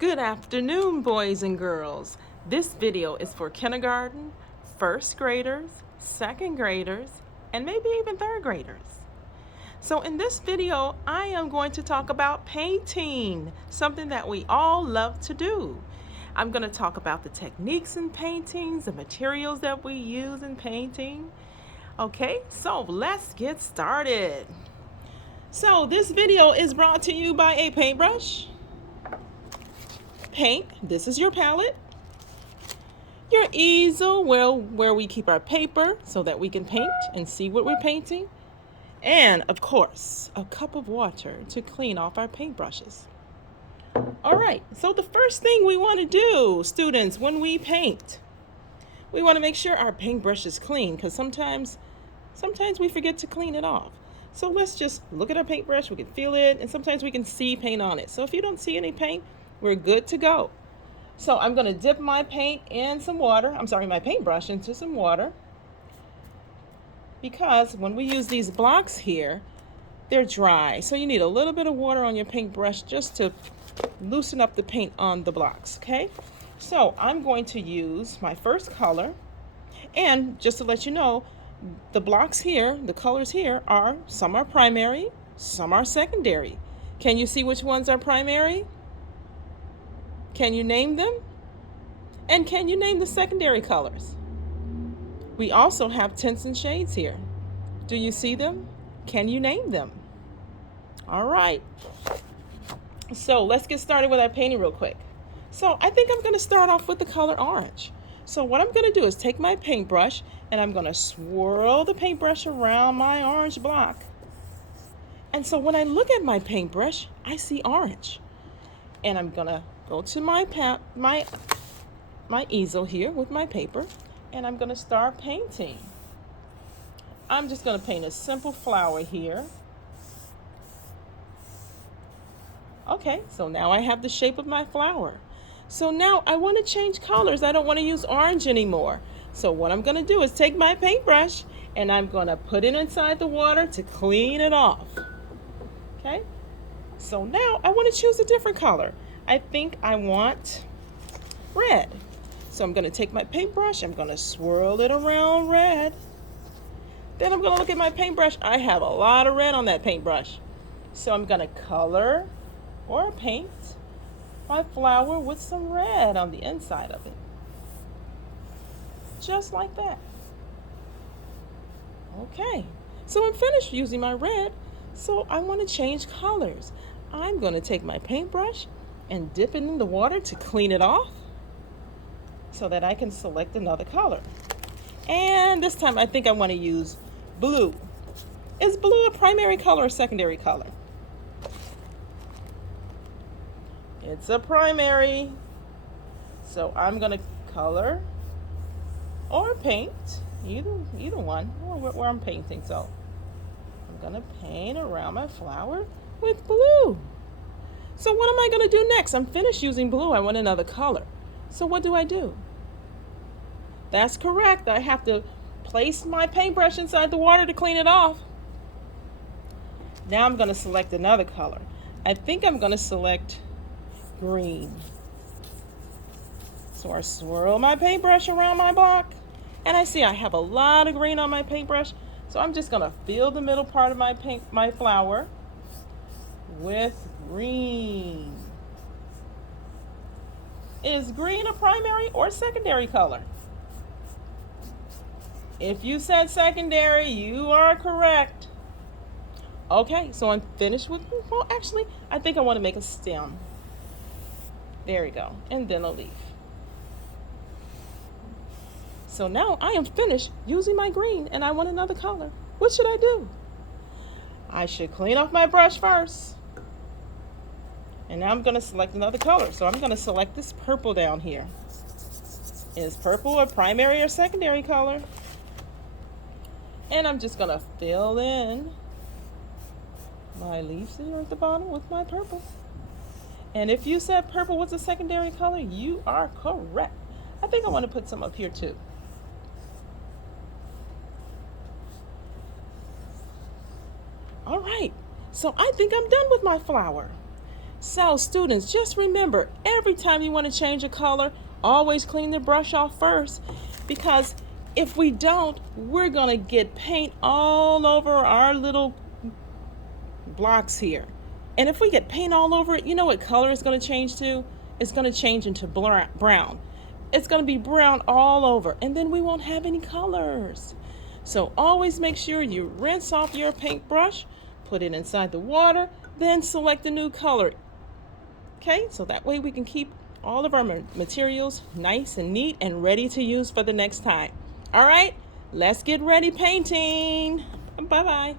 Good afternoon, boys and girls. This video is for kindergarten, first graders, second graders, and maybe even third graders. So in this video, I am going to talk about painting, something that we all love to do. I'm going to talk about the techniques in paintings, the materials that we use in painting. Okay, so let's get started. So this video is brought to you by a paintbrush, paint, this is your palette, your easel, where we keep our paper so that we can paint and see what we're painting, and of course, a cup of water to clean off our paintbrushes. All right, so the first thing we want to do, students, when we paint, we want to make sure our paintbrush is clean because sometimes we forget to clean it off. So let's just look at our paintbrush, we can feel it, and sometimes we can see paint on it. So if you don't see any paint, we're good to go. So I'm going to dip my paint in some water. My paintbrush into some water. Because when we use these blocks here, they're dry. So you need a little bit of water on your paintbrush just to loosen up the paint on the blocks, okay? So I'm going to use my first color. And just to let you know, the blocks here, the colors here some are primary, some are secondary. Can you see which ones are primary? Can you name them? And can you name the secondary colors? We also have tints and shades here. Do you see them? Can you name them? All right. So let's get started with our painting real quick. So I think I'm going to start off with the color orange. So what I'm going to do is take my paintbrush and I'm going to swirl the paintbrush around my orange block. And so when I look at my paintbrush, I see orange. And I'm going to go to my easel here with my paper, and I'm going to start painting. I'm just going to paint a simple flower here. Okay, so now I have the shape of my flower. So now I want to change colors. I don't want to use orange anymore. So what I'm going to do is take my paintbrush and I'm going to put it inside the water to clean it off. Okay, so now I want to choose a different color. I think I want red. So I'm going to take my paintbrush, I'm going to swirl it around red. Then I'm going to look at my paintbrush. I have a lot of red on that paintbrush. So I'm going to color or paint my flower with some red on the inside of it. Just like that. Okay, so I'm finished using my red. So I want to change colors. I'm going to take my paintbrush and dip it in the water to clean it off so that I can select another color. And this time I think I want to use blue. Is blue a primary color or secondary color? It's a primary. So I'm going to color or paint, either one, where I'm painting. So I'm going to paint around my flower with blue. So what am I going to do next? I'm finished using blue. I want another color. So what do? That's correct. I have to place my paintbrush inside the water to clean it off. Now I'm going to select another color. I think I'm going to select green. So I swirl my paintbrush around my block. And I see I have a lot of green on my paintbrush. So I'm just going to fill the middle part of my flower with green. Is green a primary or secondary color? If you said secondary, you are correct. Okay, so I'm finished with, well, actually, I think I want to make a stem. There we go, and then a leaf. So now I am finished using my green and I want another color. What should I do? I should clean off my brush first. And now I'm going to select another color. So I'm going to select this purple down here. Is purple a primary or secondary color? And I'm just going to fill in my leaves here at the bottom with my purple. And if you said purple was a secondary color, you are correct. I think I want to put some up here too. All right, so I think I'm done with my flower. So students, just remember, every time you want to change a color, always clean the brush off first, because if we don't, we're going to get paint all over our little blocks here. And if we get paint all over it, you know what color it's going to change to? It's going to change into brown. It's going to be brown all over, and then we won't have any colors. So always make sure you rinse off your paintbrush, put it inside the water, then select a new color. Okay, so that way we can keep all of our materials nice and neat and ready to use for the next time. All right, let's get ready painting. Bye-bye.